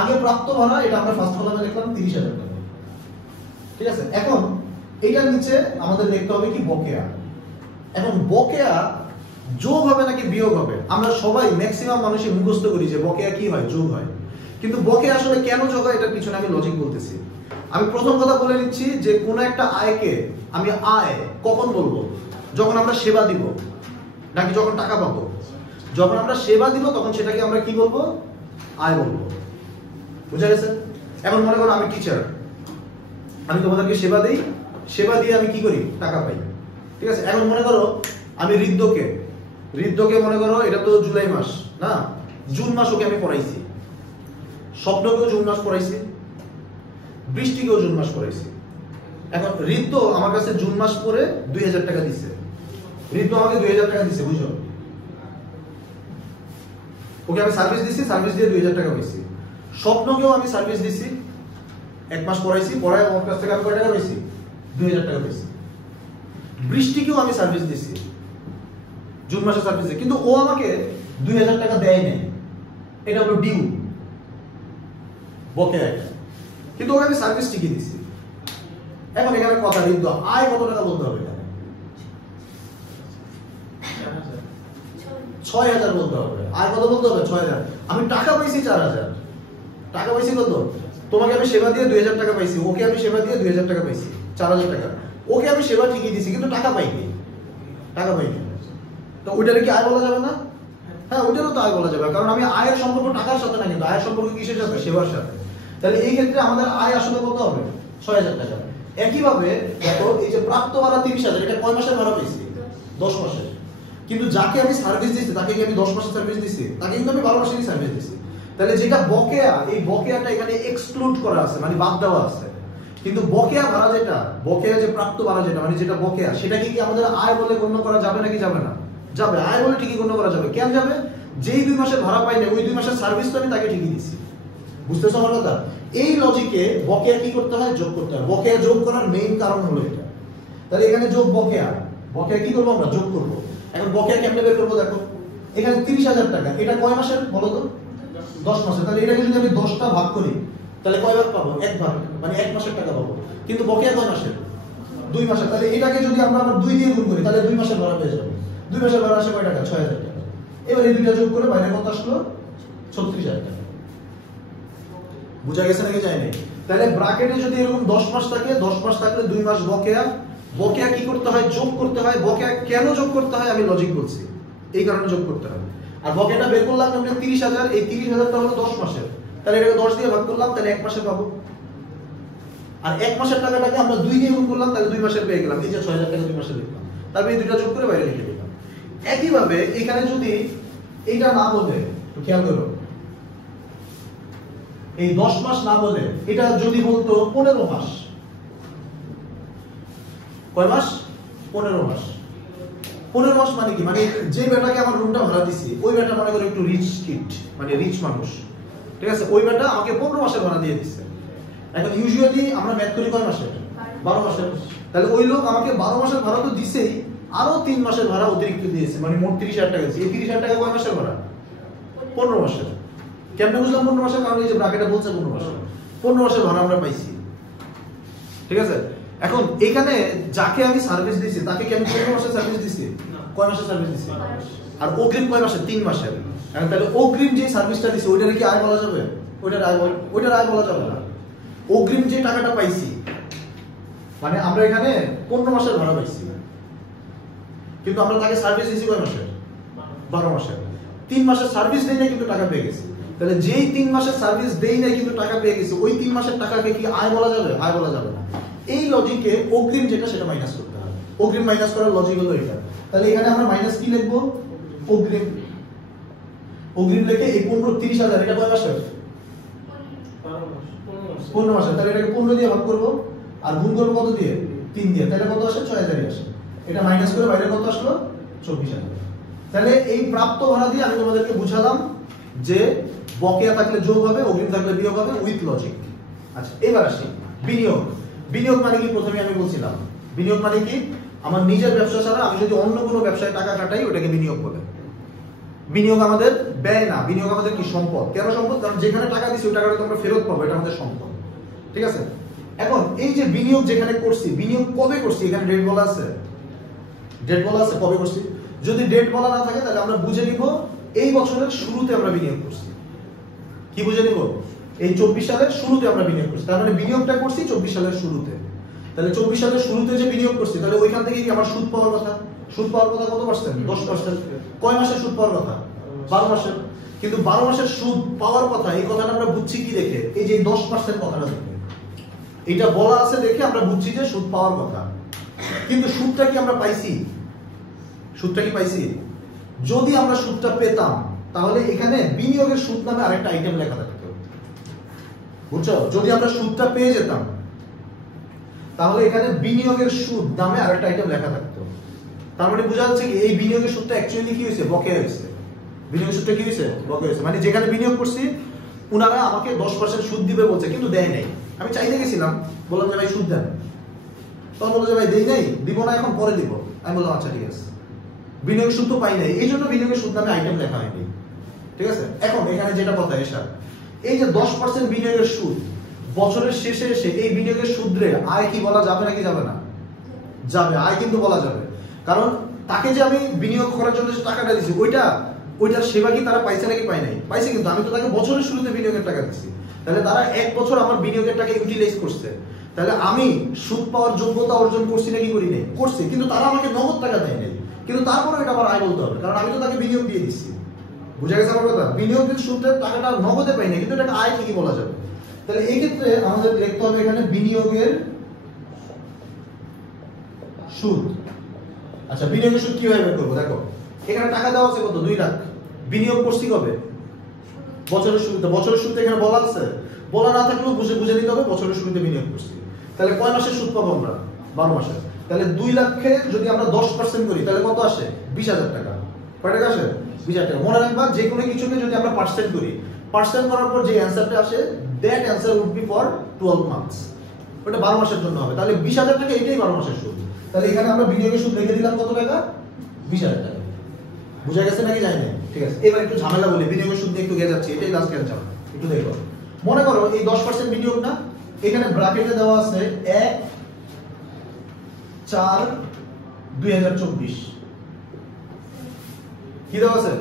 আগে প্রাপ্ত ভাড়া, এটা আমরা ফার্স্ট কলামে লিখলাম 30,000 টাকা। ঠিক আছে? এখন এইটার নিচে আমাদের লিখতে হবে কি? বকেয়া। এখন বকেয়া যোগ হবে নাকি বিয়োগ হবে? আমরা সবাই ম্যাক্সিমাম মানুষই মুখস্থ করি যে বকেয়া কি হয়? যোগ হয়। কিন্তু বকেয়া আসলে কেন যোগ হয় এটার পিছনে আমি লজিক বলতেছি। আমি প্রথম কথা বলে নিচ্ছি যে কোন একটা আয়কে আমি আয় কখন বলবো? যখন আমরা সেবা দিব, নাকি যখন টাকা পাবো? যখন আমরা সেবা দিব তখন সেটাকে আমরা কি বলবো? আয় বলবো। বুঝা গেছে? এখন মনে করো আমি টিচার, আমি তোমাদেরকে সেবা দেই, সেবা দিয়ে আমি কি করি? টাকা পাই। ঠিক আছে? এখন মনে করো আমি ঋদ্ধকে মনে করো এটা তো জুলাই মাস না, জুন মাস ওকে আমি পড়াইছি, স্বপ্নকেও জুন মাস পড়াইছি, বৃষ্টিকেও জুন মাস পড়াইছি। এখন ঋদ্ধ আমার কাছে জুন মাস পরে 2,000 টাকা দিচ্ছে। ঋদ্ধ আমাকে 2,000 টাকা দিচ্ছে, বুঝছো? ওকে আমি সার্ভিস দিছি, সার্ভিস দিয়ে 2,000 টাকা পাইছি। স্বপ্নকেও আমি সার্ভিস দিছি, 1 মাস পড়াইছি, পড়ায় ওর কাছ থেকে আমি কয় টাকা পাইছি? 2,000 টাকা পাইছি। বৃষ্টিকেও আমি সার্ভিস দিছি, জুন মাসে সার্ভিস দিছি, কিন্তু ও আমাকে 2,000 টাকা দেয় নাই। এটা হলো ডিউ, বকেয়া এটা, কিন্তু ওকে আমি সার্ভিস ঠিকই দিছি। এখন এখানে কথা, ঋদ্ধ আয় কত টাকা বলতে হবে? এখানে 6,000 বলতে হবে। আয় কত বলতে হবে? 6,000। আমি টাকা পাইছি 4,000। টাকা পাইছি কত? তোমাকে আমি সেবা দিয়ে 2,000 টাকা পাইছি, ওকে আমি সেবা দিয়ে 2,000 টাকা পাইছি, 4,000 টাকা। ওকে আমি সেবা ঠিকই দিছি, কিন্তু টাকা পাইনি। টাকা পাইনি, তো ওইটারে কি আয় বলা যাবে না? হ্যাঁ, ওইটারও তো আয় বলা যাবে, কারণ আমি আয়ের সম্পর্ক টাকার সাথে না, কিন্তু আয়ের সম্পর্ক কিসের সাথে? সেবার সাথে। তাহলে এই ক্ষেত্রে আমাদের আয় আসলে কত হবে? 6,000 টাকা। একইভাবে দেখো এই যে প্রাপ্ত ভাড়া 30,000, এটা কয় মাসের ভাড়া পেয়েছি? 10 মাসের। কিন্তু যাকে আমি সার্ভিস দিচ্ছি তাকে কি আমি 10 মাসের সার্ভিস দিচ্ছি? তাকে কিন্তু আমি 12 মাসেরই সার্ভিস দিচ্ছি। তাহলে যেটা বকেয়া, এই বকেয়াটা এখানে এক্সক্লুড করা আছে, মানে বাদ দেওয়া আছে। কিন্তু বকেয়া ভাড়া যেটা, বকেয়া যে প্রাপ্ত ভাড়া যেটা, মানে যেটা বকেয়া, সেটা কি আমাদের আয় বলে গণ্য করা যাবে নাকি যাবে না? যাবে, আয় বলে ঠিকই গণ্য করা যাবে। কেন যাবে? যেই 2 মাসের ভাড়া পাই না, ওই 2 মাসের সার্ভিস তো আমি তাকে ঠিকই দিচ্ছি। বুঝতেছো আমার কথা? এই লজিকে বকেয়া কি করতে হয়? যোগ করতে হয়। বকেয়া যোগ করার মেইন কারণ হলো এটা। তাহলে এখানে যোগ বকেয়া, বকেয়া কি করবো আমরা? যোগ করবো। এখন বকেয়া কেমনে বের করবো? দেখো এখানে 30,000 টাকা, এটা কয় মাসের বলো তো? 10 মাসের। তাহলে এটাকে যদি আমি 10টা ভাগ করি তাহলে কয় ভাগ পাবো? 1 ভাগ, মানে 1 মাসের টাকা পাবো। কিন্তু বকেয়া কয় মাসের? 2 মাসের। তাহলে এটাকে যদি আমরা 2 দিয়ে গুণ করি তাহলে 2 মাসের ভাড়া পেয়ে যাবো। 2 মাসের ভাড়া আসে কয় টাকা? 6,000 টাকা। এবার এই দুইটা যোগ করে বাইরে কত আসলো? 36,000 টাকা। বুঝা গেছে নাকি যায় নাই? তাহলে ব্র্যাকেটে যদি এরকম 10 মাস থাকে, 10 মাস থাকলে 2 মাস বকেয়া। বকেয়া কি করতে হয়? যোগ করতে হয়। বকেয়া কেন যোগ করতে হয় আমি লজিক বলছি, এই কারণে যোগ করতে হয়। আর বকেয়াটা বের করলাম আমরা 30,000, এই 30,000টা হলো 10 মাসের। তাহলে এটাকে 10 দিয়ে ভাগ করলাম, তাহলে 1 মাসে পাবো। আর 1 মাসের টাকাটাকে আমরা 2 দিয়ে গুণ করলাম, তাহলে 2 মাসের পেয়ে গেলাম। এই যে 6,000 টাকা 2 মাসে লিখলাম, তারপরে এই দুইটা যোগ করে বাইরে লিখে দিলাম। একইভাবে এখানে যদি এইটা না বলে, খেয়াল করো, এই 10 মাস না বলে এটা যদি বলতো 15 মাস, কয় মাস? 15 মাস। 15 মাস মানে কি? মানে যে বেটাকে আমার রুমটা ভাড়া দিছি, ওই বেটা মনে করে একটু রিচ কিড, মানে রিচ মানুষ, ঠিক আছে? ওই বেটা আমাকে 15 মাসের ভাড়া দিয়ে দিচ্ছে। এখন ইউজুয়ালি আমরা ম্যাথ করি কয় মাসে? 12 মাসের। তাহলে ওই লোক আমাকে 12 মাসের ভাড়া তো দিছেই, আরো 3 মাসের ভাড়া অতিরিক্ত দিয়েছে, মানে মোট 30,000 টাকা দিয়েছে। এই 30,000 টাকা কয় মাসের ভাড়া? 15 মাসের। কেমনে বুঝলাম 15 মাসের? কারণ এই যে ব্র্যাকেটে বলছে 15 মাসের। 15 মাসের ভাড়া আমরা পাইছি, ঠিক আছে? এখন এখানে যাকে আমি সার্ভিস দিছি তাকে কি আমি 15 মাসের সার্ভিস দিছি? কয় মাসের সার্ভিস দিছি? আর অগ্রিম কয় মাসের? 3 মাসের। এখন তাহলে অগ্রিম যে সার্ভিসটা দিছি ওইটারে কি আয় বলা যাবে? ওইটার আয় বলা যাবে না। অগ্রিম যে টাকাটা পাইছি, মানে আমরা এখানে 15 মাসের ভাড়া পাইছি, কিন্তু আমরা তাকে সার্ভিস দিছি কয় মাসের? 12 মাসের। 3 মাসের সার্ভিস দেই না কিন্তু টাকা পেয়ে গেছি। তাহলে যেই 3 মাসের সার্ভিস দেই না কিন্তু টাকা পেয়ে গেছি, ওই 3 মাসের টাকাকে কি আয় বলা যাবে? আয় বলা যাবে না। এই লজিকে অগ্রিম যেটা সেটা মাইনাস করতে হবে। অগ্রিম মাইনাস করার লজিক হলো এটা। তাহলে এখানে আমরা মাইনাস কি লিখবো? অগ্রিম। অগ্রিম লিখে এই 30,000 এটা কয় মাসের? 15 মাসের। তাহলে এটাকে 15 দিয়ে ভাগ করব, আর গুণ করব কত দিয়ে? 3 দিয়ে। তাহলে কত আসে? 6,000 আসে। এটা মাইনাস করে বাইরে কত আসলো? 24,000। তাহলে এই প্রাপ্ত ভাড়া দিয়ে আমি তোমাদেরকে বুঝালাম যে বকেয়া থাকলে যোগ হবে, অগ্রিম থাকলে বিয়োগ হবে, উইথ লজিক। আচ্ছা, এবার আসি বিনিয়োগ। বিনিয়োগ মানে কি? প্রথমে আমি বলছিলাম বিনিয়োগ মানে কি? আমার নিজের ব্যবসা ছাড়া আমি যদি অন্য কোনো ব্যবসায় টাকা খাটাই ওটাকে বিনিয়োগ বলে। বিনিয়োগ আমাদের ব্যয় না, বিনিয়োগ আমাদের কি? সম্পদ। কেন সম্পদ? কারণ যেখানে টাকা দিছি ওই টাকাটা আমরা ফেরত পাবো, এটা আমাদের সম্পদ, ঠিক আছে? এখন এই যে বিনিয়োগ যেখানে করছি, বিনিয়োগ কবে করছি? এখানে ডেট বলা আছে? ডেট বলা আছে কবে করছি? যদি ডেট বলা না থাকে তাহলে আমরা বুঝে নিব এই বছরের শুরুতে আমরা বিনিয়োগ করছি। কি বুঝে নিব? এই 24 সালের শুরুতে আমরা বিনিয়োগ করছি। তার মানে বিনিয়োগটা করছি 24 সালের শুরুতে। তাহলে 24 সালের শুরুতে যে বিনিয়োগ করছি, তাহলে ওইখান থেকে কি আমার সুদ পাওয়ার কথা? সুদ পাওয়ার কথা কত পার্সেন্ট? 10%। কয় মাসের সুদ পাওয়ার কথা? 12 মাসের। কিন্তু 12 মাসের সুদ পাওয়ার কথা, এই কথাটা আমরা বুঝছি কি দেখে? এই যে 10% কথাটা দেখে, এটা বলা আছে দেখে আমরা বুঝছি যে সুদ পাওয়ার কথা। কিন্তু সুদটা কি আমরা পাইছি? সুদটা কি পাইছি? যদি আমরা সুদটা পেতাম তাহলে এখানে বিনিয়োগের সুদ নামে আরেকটা আইটেম লেখা থাকতো, বুঝছো? যদি আমরা সুদটা পেয়ে যেতাম তাহলে এখানে বিনিয়োগের সুদ নামে আরেকটা আইটেম লেখা থাকতো। তার মানে বোঝা যাচ্ছে কি এই বিনিয়োগের সুদটা অ্যাকচুয়ালি কি হয়েছে? বকেয়া হয়েছে। বিনিয়োগের সুদটা কি হয়েছে? বকেয়া হয়েছে। মানে যেখানে বিনিয়োগ করছি উনারা আমাকে 10% সুদ দিবে বলছে, কিন্তু দেয় নাই। আমি চাইতে গেছিলাম, বললাম যে ভাই সুদ দেন, তখন বললো যে ভাই দেই নাই, দিব না, এখন পরে দিব। আমি বললাম আচ্ছা ঠিক আছে। বিনিয়োগের সুদ তো পাই নাই, এই জন্য বিনিয়োগের সুদ নামে আইটেম লেখা হয়নি, ঠিক আছে? এখন এখানে যেটা কথা এসা, এই যে 10% বিনিয়োগের সুদ, বছরের শেষে এসে এই বিনিয়োগের সুদরে আয় কি বলা যাবে নাকি যাবে না? যাবে, আয় কিন্তু বলা যাবে। কারণ তাকে যে আমি বিনিয়োগ করার জন্য যে টাকাটা দিছি ওইটার সেবা কি তারা পাইছে নাকি পাই নাই? পাইছে, কিন্তু আমি তো তাকে বছরের শুরুতে বিনিয়োগের টাকা দিচ্ছি। তাহলে তারা 1 বছর আমার বিনিয়োগের টাকা ইউটিলাইজ করছে। তাহলে আমি সুদ পাওয়ার যোগ্যতা অর্জন করছি নাকি করি নাই? করছি, কিন্তু তারা আমাকে নগদ টাকা দেয় নাই। কিন্তু তারপরে এটা আমার আয় বলতে হবে, কারণ আমি তো তাকে বিনিয়োগ দিয়ে দিচ্ছি। বুঝা গেছে আমার কথা? বিনিয়োগের সুদের টাকাটা নগদে পাই না, কিন্তু এটাকে আয় ঠিকই বলা যাবে। তাহলে এই ক্ষেত্রে আমাদের লিখতে হবে এখানে বিনিয়োগের সুদ। আচ্ছা, বিনিয়োগের সুদ কিভাবে বের করবো? দেখো এখানে টাকা দেওয়া আছে কত? 2 লাখ। বিনিয়োগ করছি কবে? বছরের শুরুতে এখানে বলা আছে, বলা না থাকলেও বুঝে নিতে হবে বছরের শুরুতে বিনিয়োগ করছি। তাহলে কয় মাসের সুদ পাবো আমরা? 12 মাসের। তাহলে 2 লাখে যদি আমরা 10% করি তাহলে কত আসে? 20,000 টাকা। কয় টাকা আসে? 20,000 টাকা। মনে রাখবা যে কোনো কিছুকে যদি আমরা পার্সেন্ট করি, পার্সেন্ট করার পর যে অ্যানসারটা আসে that answer would be for 12 months. ওটা 12 মাসের জন্য হবে। তাহলে 20,000 টাকা এটাই 12 মাসের সুদ। তাহলে এখানে আমরা বিনিয়োগের সুদ রেখে দিলাম কত টাকা? 20,000 টাকা। বুঝা গেছে নাকি জানি না? ঠিক আছে, এবার একটু ঝামেলা বলি, বিনিয়োগের সুদ নিয়ে একটু গিয়ে যাচ্ছি, এটাই লাস্ট ক্যান্সার। একটু দেখো, মনে করো এই 10% বিনিয়োগ না, এখানে ব্র্যাকেটে দেওয়া আছে 1/4/2024। কি দেওয়া আছে?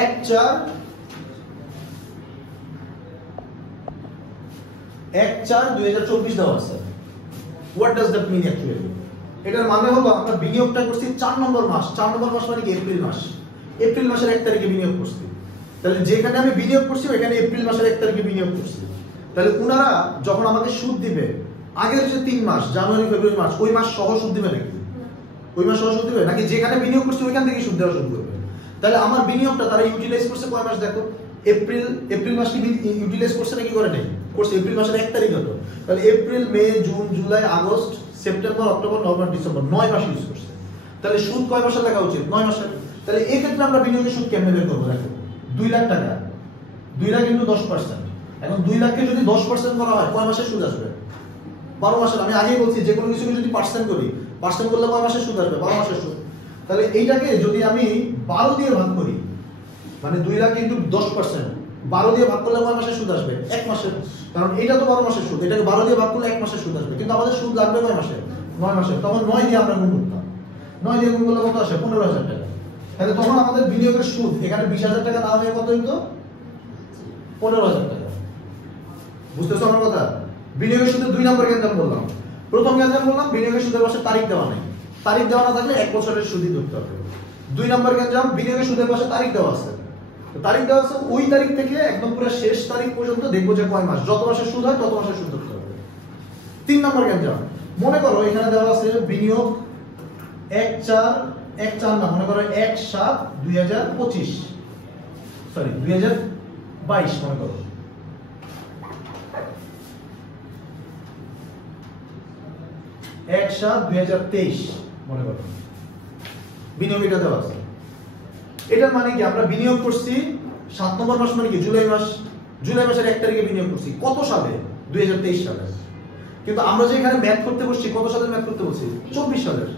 1/4/2024 দেওয়া আছে। What does that mean actually? এটার মানে হলো আমরা বিনিয়োগটা করছি 4 নম্বর মাস। 4 নম্বর মাস মানে কি? এপ্রিল মাস। এপ্রিল মাসের 1 তারিখে বিনিয়োগ করছি। তাহলে যেখানে আমি বিনিয়োগ করছি ওখানে এপ্রিল মাসের 1 তারিখে বিনিয়োগ করছি। তাহলে উনারা যখন আমাকে সুদ দিবে, আগের যে 3 মাস জানুয়ারি ফেব্রুয়ারি মার্চ, ওই মাস সহ সুদ দিবে নাকি? ওই মাস সহ সুদ দিবে নাকি যেখানে বিনিয়োগ করছি ওইখান থেকে সুদ দেওয়া শুরু করবে? তাহলে আমার বিনিয়োগটা তারা ইউটিলাইজ করছে কয় মাস? দেখো, এপ্রিল মাস কি ইউটিলাইজ করছে নাকি করে নাই? করছে। এপ্রিল মাসের 1 তারিখ হতো। তাহলে April, May, June, July, August, September, October, November, December 9 মাস ইউজ করছে। তাহলে সুদ কয় মাসে লাগা উচিত? 9 মাসে। তাহলে এই ক্ষেত্রে আমরা বিনিয়োগের সুদ কেমনে বের করব? দেখো, 2 লাখ টাকা, 2 লাখ ইনটু 10%। এখন 2 লাখকে যদি 10% করা হয় কয় মাসের সুদ আসবে? 12 মাসের। আমি আগেই বলছি যে কোনো কিছুকে যদি পার্সেন্ট করি, পার্সেন্ট করলে কয় মাসের সুদ আসবে? 12 মাসের সুদ। তাহলে এইটাকে যদি আমি 12 দিয়ে ভাগ করি, মানে 2 লাখ ইনটু 10%, 12 দিয়ে ভাগ করলে কয় মাসের সুদ আসবে? 1 মাসের। কারণ এটা তো 12 মাসের সুদ, এটাকে 12 দিয়ে ভাগ করলে 1 মাসের সুদ আসবে। কিন্তু আমাদের সুদ লাগবে কয় মাসে? 9 মাসে। তখন 9 দিয়ে আমরা গুণ করতাম। 9 দিয়ে গুণ করলে কত আসে? 15,000 টাকা। তাহলে তখন আমাদের বিনিয়োগের সুদ এখানে 20,000 টাকা না হয়ে কত হইতো? 15,000 টাকা। বুঝতেছো আমার কথা? বিনিয়োগের সুদের 2 নম্বর গ্যাঞ্জাম বললাম। প্রথম গ্যাঞ্জাম বললাম বিনিয়োগের সুদের পাশে তারিখ দেওয়া নাই। তারিখ দেওয়া না থাকলে 1 বছরের সুদই ধরতে হবে। 2 নম্বর গ্যাঞ্জাম বিনিয়োগের সুদের পাশে তারিখ দেওয়া আছে। তারিখ দেওয়া আছে, ওই তারিখ থেকে একদম পুরো শেষ তারিখ পর্যন্ত দেখবো যে কয় মাস, যত মাসের সুদ হয় তত মাসের সুদ ধরতে হবে। 3 নম্বর গ্যাঞ্জাম, মনে করো এখানে দেওয়া আছে বিনিয়োগ 1/4 না, মনে করো 1/7/2025, সরি 2022, মনে করো 1/7/2023 মনে করো বিনিয়োগ এটা দেওয়া আছে। এটার মানে কি? আমরা বিনিয়োগ করছি 7 নম্বর মাস মানে কি? জুলাই মাস। জুলাই মাসের 1 তারিখে বিনিয়োগ করছি। কত সালে? 2023 সালে। কিন্তু আমরা যে এখানে ম্যাথ করতে বসছি, কত সালের ম্যাথ করতে বলছি? 24 সালের।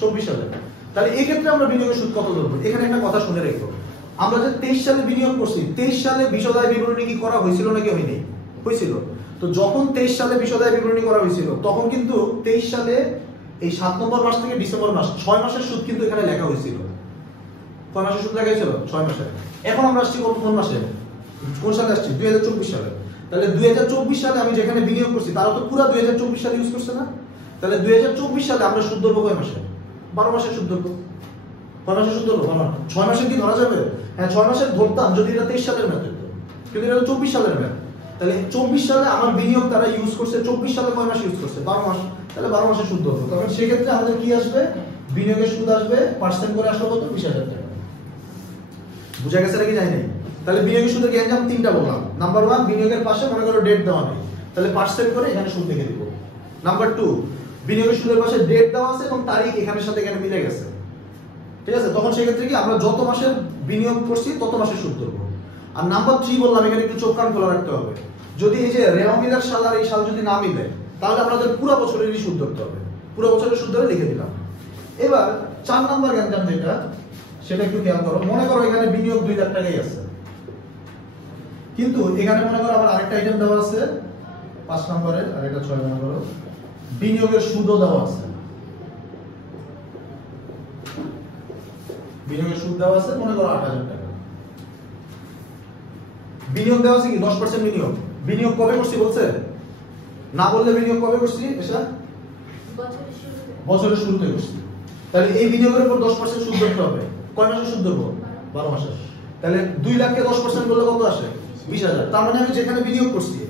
24 সালের। তাহলে এই ক্ষেত্রে আমরা বিনিয়োগের সুদ কত ধরবো? এখানে একটা কথা শুনে রেখো, আমরা যে 23 সালে বিনিয়োগ করছি, 23 সালে বিশদায় বিবরণী কি করা হয়েছিল নাকি হয়নি? হয়েছিল। তো যখন 23 সালে বিশদায় বিবরণী করা হয়েছিল তখন কিন্তু 23 সালে এই 7 নম্বর মাস থেকে ডিসেম্বর মাস 6 মাসের সুদ কিন্তু এখানে লেখা হয়েছিল। কয় মাসের সুদ লেখা হয়েছিল? 6 মাসের। এখন আমরা আসছি কোন মাসে? কোন সালে আসছি? 2024 সালে। তাহলে 2024 সালে আমি যেখানে বিনিয়োগ করছি তারা তো পুরো 2024 সালে ইউজ করছে না? তাহলে 2024 সালে আমরা সুদ ধরবো কয় মাসে? 12 মাসের সুদ ধরবো। কয় মাসের সুদ ধরবো? 6 মাসের কি ধরা যাবে? হ্যাঁ, 6 মাসের ধরতাম যদি এটা 23 সালের ম্যাথ হতো, কিন্তু এটা 24 সালের ম্যাথ। তাহলে 24 সালে আমার বিনিয়োগ তারা ইউজ করছে, 24 সালে কয় মাস ইউজ করছে? 12 মাস। তাহলে 12 মাসের সুদ ধরবো। তখন সেক্ষেত্রে আমাদের কি আসবে? বিনিয়োগের সুদ আসবে পার্সেন্ট করে আসবে কত? 20,000 টাকা। বুঝা গেছে নাকি জানি নাই? তাহলে বিনিয়োগের সুদের গ্যাঞ্জাম 3টা বললাম। নাম্বার 1, বিনিয়োগের পাশে মনে করো ডেট দেওয়া নেই, তাহলে পার্সেন্ট করে এখানে সুদ লিখে দিব। নাম্বার 2, বিনিয়োগের সুদের পাশে ডেট দেওয়া আছে এবং তারিখ এখানের সাথে এখানে মিলে গেছে, ঠিক আছে? তখন সেক্ষেত্রে কি আমরা যত মাসের বিনিয়োগ করছি তত মাসের সুদ ধরবো। আর নাম্বার 3 বললাম, এখানে একটু চোখ কান খোলা রাখতে হবে। যদি এই যে রেওয়া মিলার সাল আর এই সাল যদি না মিলে তাহলে আমাদের পুরো বছরেরই সুদ ধরতে হবে। পুরো বছরের সুদ ধরে লিখে দিলাম। এবার 4 নম্বর গ্যাঞ্জাম যেটা, সেটা একটু খেয়াল করো। মনে করো এখানে বিনিয়োগ 2 লাখ টাকাই আছে, কিন্তু এখানে মনে করো আবার আরেকটা আইটেম দেওয়া আছে 5 নম্বরের, আর এটা 6 নম্বর, বিনিয়োগের সুদও দেওয়া আছে। বিনিয়োগের সুদ দেওয়া আছে মনে করো 8,000 টাকা। বিনিয়োগ দেওয়া আছে কি? 10% বিনিয়োগ। বিনিয়োগ কবে করছি বলছে? না বললে বিনিয়োগ কবে করছি? এটা বছরের শুরুতে করছি। তাহলে এই বিনিয়োগের উপর 10% সুদ ধরতে হবে। কয় মাসের সুদ ধরবো? 12 মাসের। তাহলে 2 লাখকে 10% করলে কত আসে? 20,000। তার মানে আমি যেখানে বিনিয়োগ করছি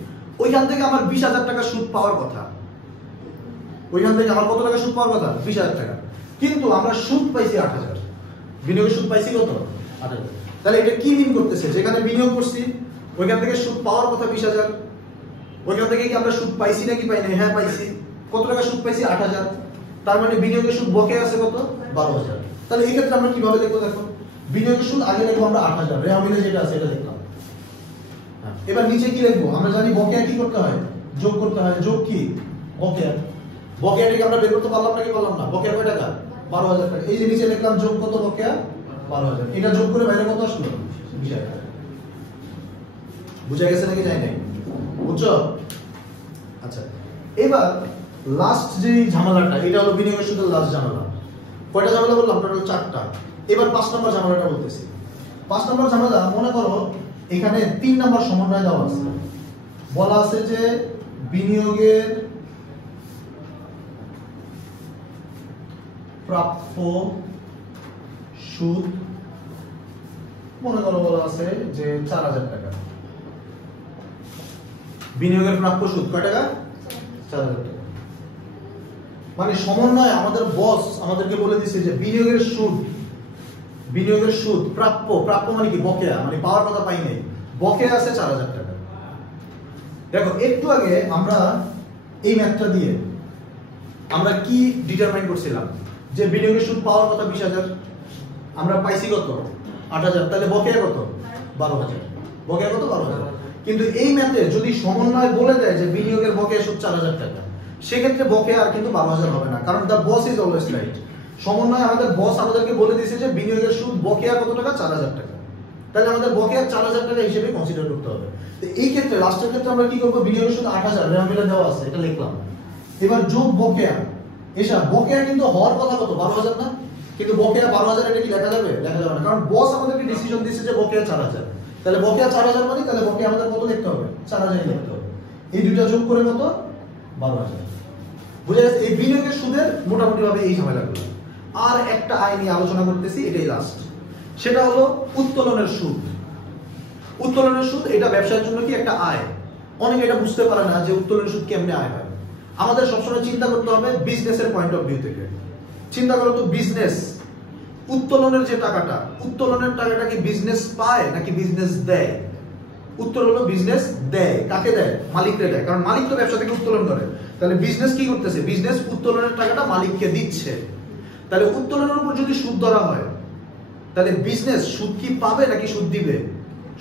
ওইখান থেকে আমার 20,000 টাকা সুদ পাওয়ার কথা। ওইখান থেকে আমার কত টাকা সুদ পাওয়ার কথা? 20,000 টাকা। কিন্তু আমরা সুদ পাইছি 8,000। বিনিয়োগের সুদ পাইছি কত? 8,000। তাহলে এটা কি মিন করতেছে? যেখানে বিনিয়োগ করছি ওইখান থেকে সুদ পাওয়ার কথা 20,000, ওইখান থেকে কি আমরা সুদ পাইছি নাকি পাই নাই? হ্যাঁ পাইছি। কত টাকা সুদ পাইছি? 8,000। তার মানে বিনিয়োগের সুদ বকেয়া আছে কত? 12,000। তাহলে এই ক্ষেত্রে আমরা কিভাবে লিখবো? দেখো, বিনিয়োগের সুদ আগে লিখবো আমরা 8,000, রেওয়া মিলে যেটা আছে এটা লিখলাম। এবার নিচে কি লিখবো? আমরা জানি বকেয়া কি করতে হয়? যোগ করতে হয়। যোগ কি? বকেয়া। বকেয়াটাকে আমরা বের করতে পারলাম নাকি পারলাম না? বকেয়া কয় টাকা? 12,000 টাকা। এই যে নিচে লিখলাম যোগ কত? বকেয়া 12,000। এটা যোগ করে বাইরে কত আসলো? 20,000 টাকা। বুঝা গেছে নাকি যায় নাই? বুঝছো? আচ্ছা, এবার লাস্ট যে ঝামেলাটা, এটা হলো বিনিয়োগের সুদের লাস্ট ঝামেলা। কয়টা ঝামেলা বললাম? টোটাল 4টা। এবার 5 নম্বর ঝামেলাটা বলতেছি। 5 নম্বর ঝামেলা, মনে করো এখানে 3 নম্বর সমন্বয় দেওয়া আছে। বলা আছে যে বিনিয়োগের প্রাপ্য সুদ, মনে করো বলা আছে যে 4,000 টাকা। বিনিয়োগের প্রাপ্য সুদ কয় টাকা? 4,000 টাকা। মানে সমন্বয় আমাদের বস আমাদেরকে বলে দিচ্ছে যে বিনিয়োগের সুদ প্রাপ্য, প্রাপ্য মানে কি? বকেয়া, মানে পাওয়ার কথা পাই নাই, বকেয়া আছে 4,000 টাকা। দেখো একটু আগে আমরা এই ম্যাথটা দিয়ে আমরা কি ডিটারমাইন করছিলাম? যে বিনিয়োগের সুদ পাওয়ার কথা 20,000, আমরা পাইছি কত? 8,000। তাহলে বকেয়া কত? 12,000। বকেয়া কত? 12,000। কিন্তু এই ম্যাথে যদি সমন্বয় বলে দেয় যে বিনিয়োগের বকেয়া সুদ 4,000 টাকা, সেক্ষেত্রে বকেয়া আর কিন্তু 12,000 হবে না, কারণ the boss is always right. সমন্বয় আমাদের বস আমাদেরকে বলে দিয়েছে যে বিনিয়োগের সুদ বকেয়া কত টাকা? 4,000 টাকা। তাহলে আমাদের বকেয়া 4,000 টাকা হিসেবে কনসিডার করতে হবে। তো এই ক্ষেত্রে লাস্টের ক্ষেত্রে আমরা কি করব? বিনিয়োগের সুদ 8,000 রেওয়া মিলে দেওয়া আছে, এটা লিখলাম। এবার যোগ বকেয়া, এসা বকেয়া কিন্তু হওয়ার কথা কত? 12,000 না? কিন্তু বকেয়া 12,000, এটা কি লেখা যাবে? লেখা যাবে না, কারণ বস আমাদেরকে ডিসিশন দিয়েছে যে বকেয়া 4,000। তাহলে বকেয়া 4,000 মানে তাহলে বকেয়া আমাদের কত লিখতে হবে? 4,000 লিখতে হবে। এই দুটো যোগ করে কত? 12,000। বুঝা গেছে? এই বিনিয়োগের সুদের মোটামুটি ভাবে এই ঝামেলাগুলো। আর একটা আয় নিয়ে আলোচনা করতেছি, এটাই লাস্ট। সেটা হলো উত্তোলনের সুদ। উত্তোলনের সুদ এটা ব্যবসার জন্য কি একটা আয়? অনেকে এটা বুঝতে পারে না যে উত্তোলনের সুদ কেমনে আয় হয়। আমাদের সবসময় চিন্তা করতে হবে বিজনেসের পয়েন্ট অফ ভিউ থেকে। চিন্তা করো তো, বিজনেস উত্তোলনের যে টাকাটা, উত্তোলনের টাকাটা কি বিজনেস পায় নাকি বিজনেস দেয়? উত্তর হলো বিজনেস দেয়। কাকে দেয়? মালিককে দেয়, কারণ মালিক তো ব্যবসা থেকে উত্তোলন করে। তাহলে বিজনেস কি করতেছে? বিজনেস উত্তোলনের টাকাটা মালিককে দিচ্ছে। তাহলে উত্তোলনের উপর যদি সুদ ধরা হয়, তাহলে বিজনেস সুদ কি পাবে নাকি সুদ দিবে?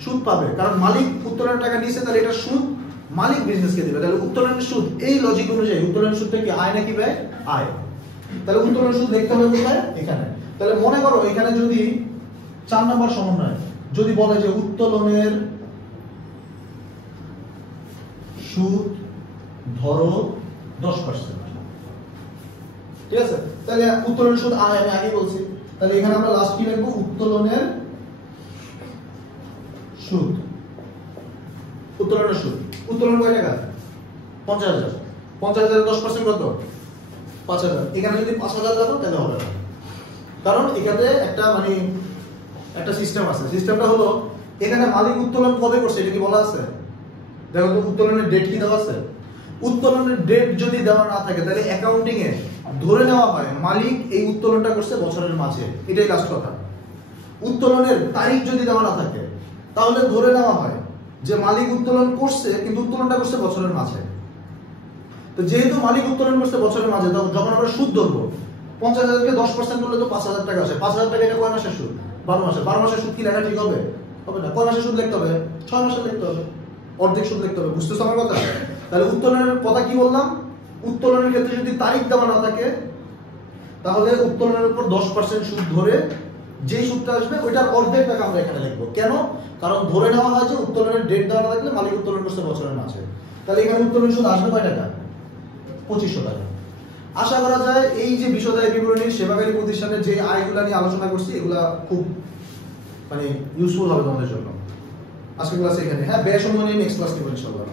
সুদ পাবে, কারণ মালিক উত্তোলনের টাকা নিচ্ছে, তাহলে এটা সুদ মালিক বিজনেসকে দিবে। তাহলে উত্তোলনের সুদ, এই লজিক অনুযায়ী উত্তোলনের সুদটা কি আয় নাকি ব্যয়? আয়। তাহলে উত্তোলনের সুদ দেখতে হবে কোথায়? এখানে। তাহলে মনে করো এখানে যদি 4 নম্বর সমন্বয় যদি বলে যে উত্তোলনের সুদ ধরো 10%, ঠিক আছে? তাহলে উত্তোলনের সুদ আয় আমি আগে বলছি। তাহলে এখানে আমরা লাস্ট কি লিখবো? উত্তোলনের সুদ। উত্তোলনের সুদ, উত্তোলন কয় টাকা? 50,000। 50,000 10% কত? 5,000। এখানে যদি 5,000 লাগো তাহলে হবে না, কারণ এখানে একটা মানে একটা সিস্টেম আছে। সিস্টেমটা হলো এখানে মালিক উত্তোলন কবে করছে এটা কি বলা আছে? দেখো তো উত্তোলনের ডেট কি দেওয়া আছে? উত্তোলনের ডেট যদি দেওয়া না থাকে তাহলে অ্যাকাউন্টিং এ ধরে নেওয়া হয় মালিক এই উত্তোলনটা করছে বছরের মাঝে, এটাই লাস্ট কথা। উত্তোলনের তারিখ যদি দেওয়া না থাকে তাহলে ধরে নেওয়া হয় যে মালিক উত্তোলন করছে কিন্তু উত্তোলনটা করছে বছরের মাঝে। তো যেহেতু মালিক উত্তোলন করছে বছরের মাঝে, যখন আমরা সুদ ধরবো 50,000 কে 10% করলে তো 5,000 টাকা আসে। 5,000 টাকা এটা কয় মাসের সুদ? 12 মাসে। 12 মাসের সুদ কি লেখা ঠিক হবে? হবে না। কয় মাসের সুদ লিখতে হবে? 6 মাসের লিখতে হবে, অর্ধেক সুদ লিখতে হবে। বুঝতেছো আমার কথা? তাহলে উত্তোলনের কথা কি বললাম? উত্তোলনের ক্ষেত্রে যদি তারিখ দেওয়া না থাকে তাহলে উত্তোলনের উপর 10% সুদ ধরে যেই সুদটা আসবে ওইটার অর্ধেক টাকা আমরা এখানে লিখবো। কেন? কারণ ধরে নেওয়া হয় যে উত্তোলনের ডেট দেওয়া না থাকলে মালিক উত্তোলন করছে বছরের মাঝে। তাহলে এখানে উত্তোলনের সুদ আসবে কয় টাকা? 2500 টাকা। আশা করা যায় এই যে বিশদায় বিবরণীর সেবাকারী প্রতিষ্ঠানের যে আয়গুলা নিয়ে আলোচনা করছি এগুলা খুব মানে ইউজফুল হবে তোমাদের জন্য। আজকে ক্লাস এখানে। হ্যাঁ, ব্যয় সম্বন্ধে নেক্সট ক্লাস নিব ইনশাআল্লাহ।